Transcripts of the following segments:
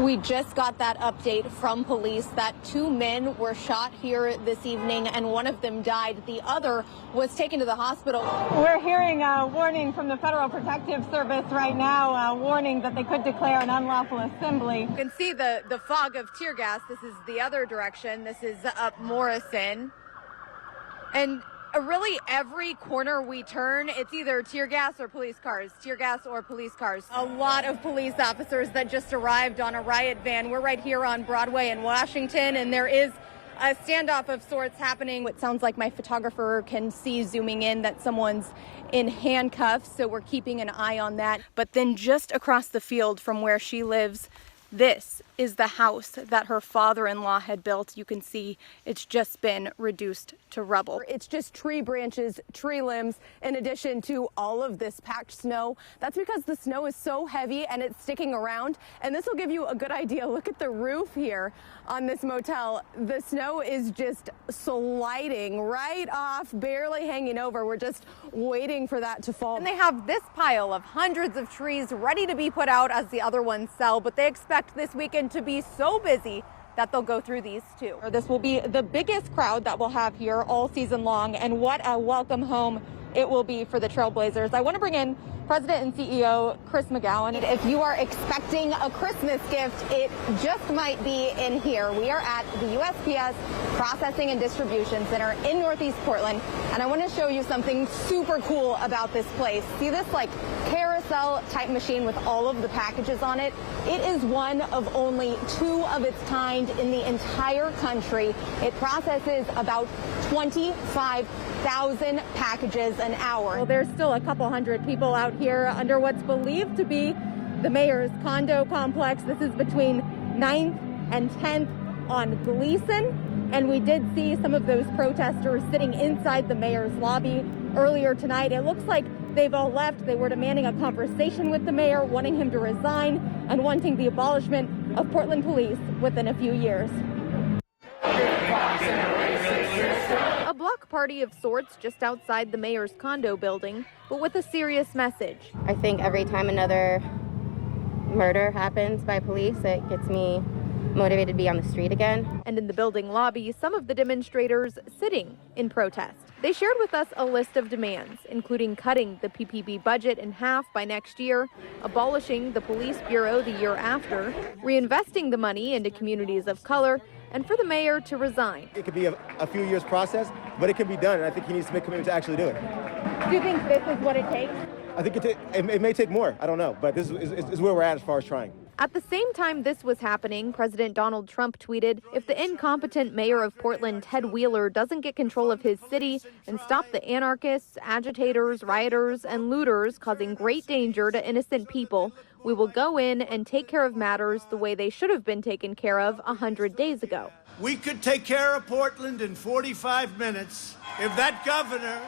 We just got that update from police that 2 men were shot here this evening and one of them died. The other was taken to the hospital. We're hearing a warning from the Federal Protective Service right now, a warning that they could declare an unlawful assembly. You can see the fog of tear gas. This is the other direction. This is up Morrison. And really every corner we turn, it's either tear gas or police cars, tear gas or police cars. A lot of police officers that just arrived on a riot van. We're right here on Broadway in Washington, and there is a standoff of sorts happening. It sounds like my photographer can see zooming in that someone's in handcuffs, so we're keeping an eye on that. But then just across the field from where she lives, this is the house that her father-in-law had built. You can see it's just been reduced to rubble. It's just tree branches, tree limbs, in addition to all of this packed snow. That's because the snow is so heavy and it's sticking around. And this will give you a good idea. Look at the roof here on this motel. The snow is just sliding right off, barely hanging over. We're just waiting for that to fall. And they have this pile of hundreds of trees ready to be put out as the other ones sell, but they expect this weekend to be so busy that they'll go through these too. This will be the biggest crowd that we'll have here all season long, and what a welcome home it will be for the Trailblazers. I want to bring in President and CEO Chris McGowan. If you are expecting a Christmas gift, it just might be in here. We are at the USPS Processing and Distribution Center in Northeast Portland, and I want to show you something super cool about this place. See this like carousel type machine with all of the packages on it? It is one of only 2 of its kind in the entire country. It processes about 25,000 packages an hour. Well, there's still a couple hundred people out here under what's believed to be the mayor's condo complex. This is between 9th and 10th on Gleason. And we did see some of those protesters sitting inside the mayor's lobby earlier tonight. It looks like they've all left. They were demanding a conversation with the mayor, wanting him to resign and wanting the abolishment of Portland police within a few years. A block party of sorts just outside the mayor's condo building, but with a serious message. I think every time another murder happens by police, it gets me motivated to be on the street again. And in the building lobby, some of the demonstrators sitting in protest. They shared with us a list of demands, including cutting the PPB budget in half by next year, abolishing the police bureau the year after, reinvesting the money into communities of color, and for the mayor to resign. It could be a few years process, but it can be done, and I think he needs to make a commitment to actually do it. Do you think this is what it takes? I think it may take more. I don't know, but this is where we're at as far as trying. At the same time this was happening, President Donald Trump tweeted, if the incompetent mayor of Portland, Ted Wheeler, doesn't get control of his city and stop the anarchists, agitators, rioters, and looters causing great danger to innocent people, we will go in and take care of matters the way they should have been taken care of 100 days ago. We could take care of Portland in 45 minutes if that governor,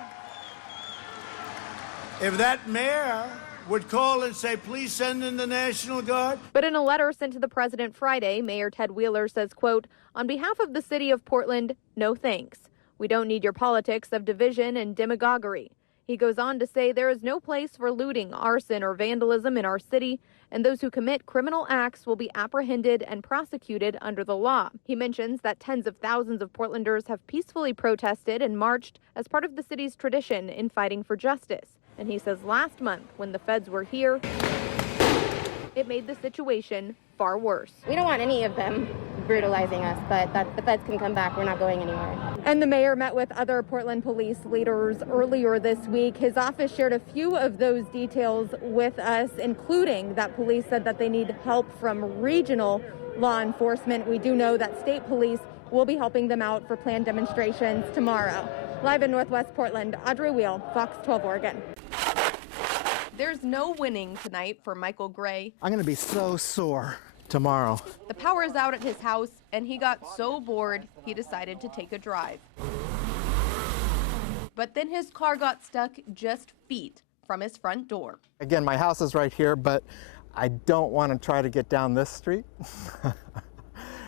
if that mayor would call and say, please send in the National Guard. But in a letter sent to the president Friday, Mayor Ted Wheeler says, quote, on behalf of the city of Portland, no thanks. We don't need your politics of division and demagoguery. He goes on to say there is no place for looting, arson, or vandalism in our city, and those who commit criminal acts will be apprehended and prosecuted under the law. He mentions that tens of thousands of Portlanders have peacefully protested and marched as part of the city's tradition in fighting for justice. And he says last month, when the feds were here, it made the situation far worse. We don't want any of them brutalizing us, but the feds can come back. We're not going anywhere. And the mayor met with other Portland police leaders earlier this week. His office shared a few of those details with us, including that police said that they need help from regional law enforcement. We do know that state police will be helping them out for planned demonstrations tomorrow. Live in Northwest Portland, Audrey Weil, Fox 12 Oregon. There's no winning tonight for Michael Gray. I'm going to be so sore tomorrow. The power is out at his house, and he got so bored he decided to take a drive. But then his car got stuck just feet from his front door. Again, my house is right here, but I don't want to try to get down this street.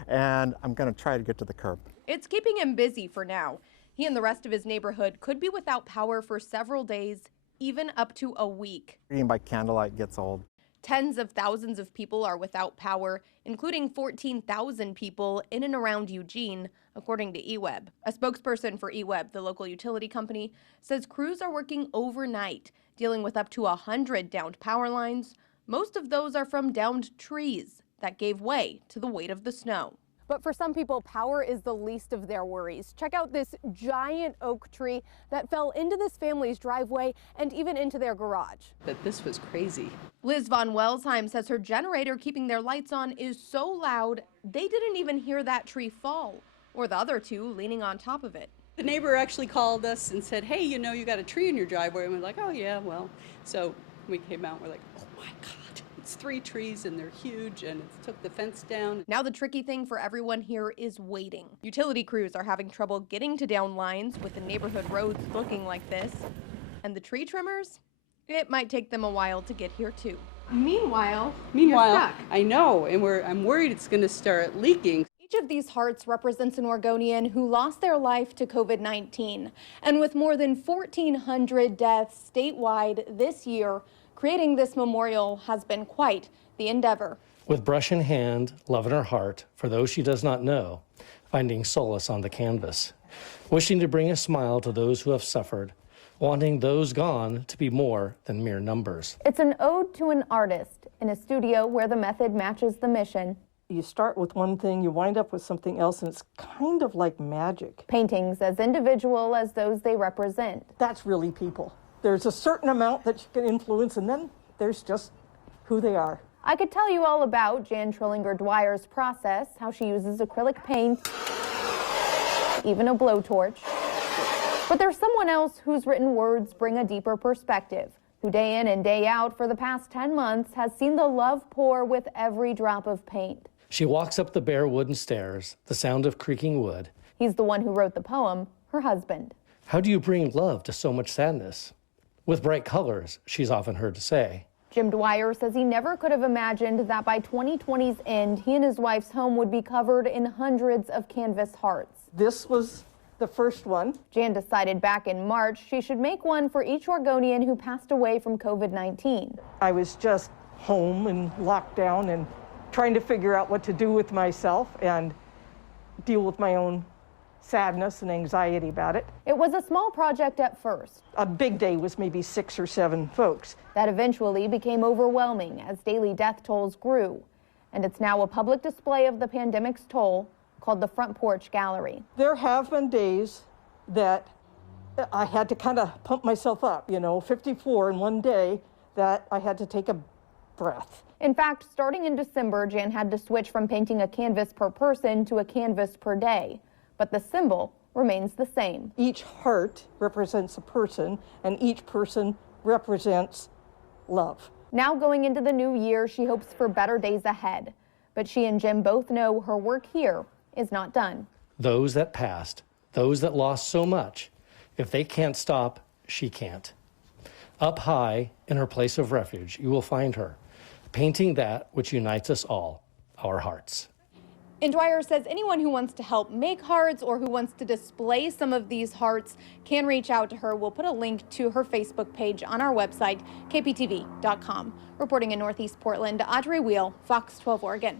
And I'm going to try to get to the curb. It's keeping him busy for now. He and the rest of his neighborhood could be without power for several days, even up to a week. Reading by candlelight gets old. Tens of thousands of people are without power, including 14,000 people in and around Eugene, according to eWeb. A spokesperson for eWeb, the local utility company, says crews are working overnight, dealing with up to 100 downed power lines. Most of those are from downed trees that gave way to the weight of the snow. But for some people, power is the least of their worries. Check out this giant oak tree that fell into this family's driveway and even into their garage. But this was crazy. Liz von Welsheim says her generator keeping their lights on is so loud, they didn't even hear that tree fall, or the other two leaning on top of it. The neighbor actually called us and said, hey, you know, you got a tree in your driveway. And we're like, oh, yeah, well. So we came out and we're like, oh, my God. It's 3 trees and they're huge and it took the fence down. Now the tricky thing for everyone here is waiting. Utility crews are having trouble getting to down lines with the neighborhood roads looking like this. And the tree trimmers? It might take them a while to get here too. Meanwhile, you're stuck. I know, and I'm worried it's going to start leaking. Each of these hearts represents an Oregonian who lost their life to COVID-19. And with more than 1,400 deaths statewide this year, creating this memorial has been quite the endeavor. With brush in hand, love in her heart, for those she does not know, finding solace on the canvas, wishing to bring a smile to those who have suffered, wanting those gone to be more than mere numbers. It's an ode to an artist in a studio where the method matches the mission. You start with one thing, you wind up with something else, and it's kind of like magic. Paintings as individual as those they represent. That's really people. There's a certain amount that you can influence, and then there's just who they are. I could tell you all about Jan Trillinger-Dwyer's process, how she uses acrylic paint, even a blowtorch. But there's someone else whose written words bring a deeper perspective, who day in and day out for the past 10 months has seen the love pour with every drop of paint. She walks up the bare wooden stairs, the sound of creaking wood. He's the one who wrote the poem, her husband. How do you bring love to so much sadness? With bright colors, she's often heard to say. Jim Dwyer says he never could have imagined that by 2020's end, he and his wife's home would be covered in hundreds of canvas hearts. This was the first one. Jan decided back in March she should make one for each Oregonian who passed away from COVID-19. I was just home and locked down and trying to figure out what to do with myself and deal with my own sadness and anxiety about it. It was a small project at first. A big day was maybe 6 or 7 folks. That eventually became overwhelming as daily death tolls grew. And it's now a public display of the pandemic's toll called the Front Porch Gallery. There have been days that I had to kind of pump myself up, 54 in one day, that I had to take a breath. In fact, starting in December, Jan had to switch from painting a canvas per person to a canvas per day. But the symbol remains the same. Each heart represents a person, and each person represents love. Now going into the new year, she hopes for better days ahead. But she and Jim both know her work here is not done. Those that passed, those that lost so much, if they can't stop, she can't. Up high in her place of refuge, you will find her, painting that which unites us all, our hearts. And Dwyer says anyone who wants to help make hearts or who wants to display some of these hearts can reach out to her. We'll put a link to her Facebook page on our website, kptv.com. Reporting in Northeast Portland, Audrey Weil, Fox 12 Oregon.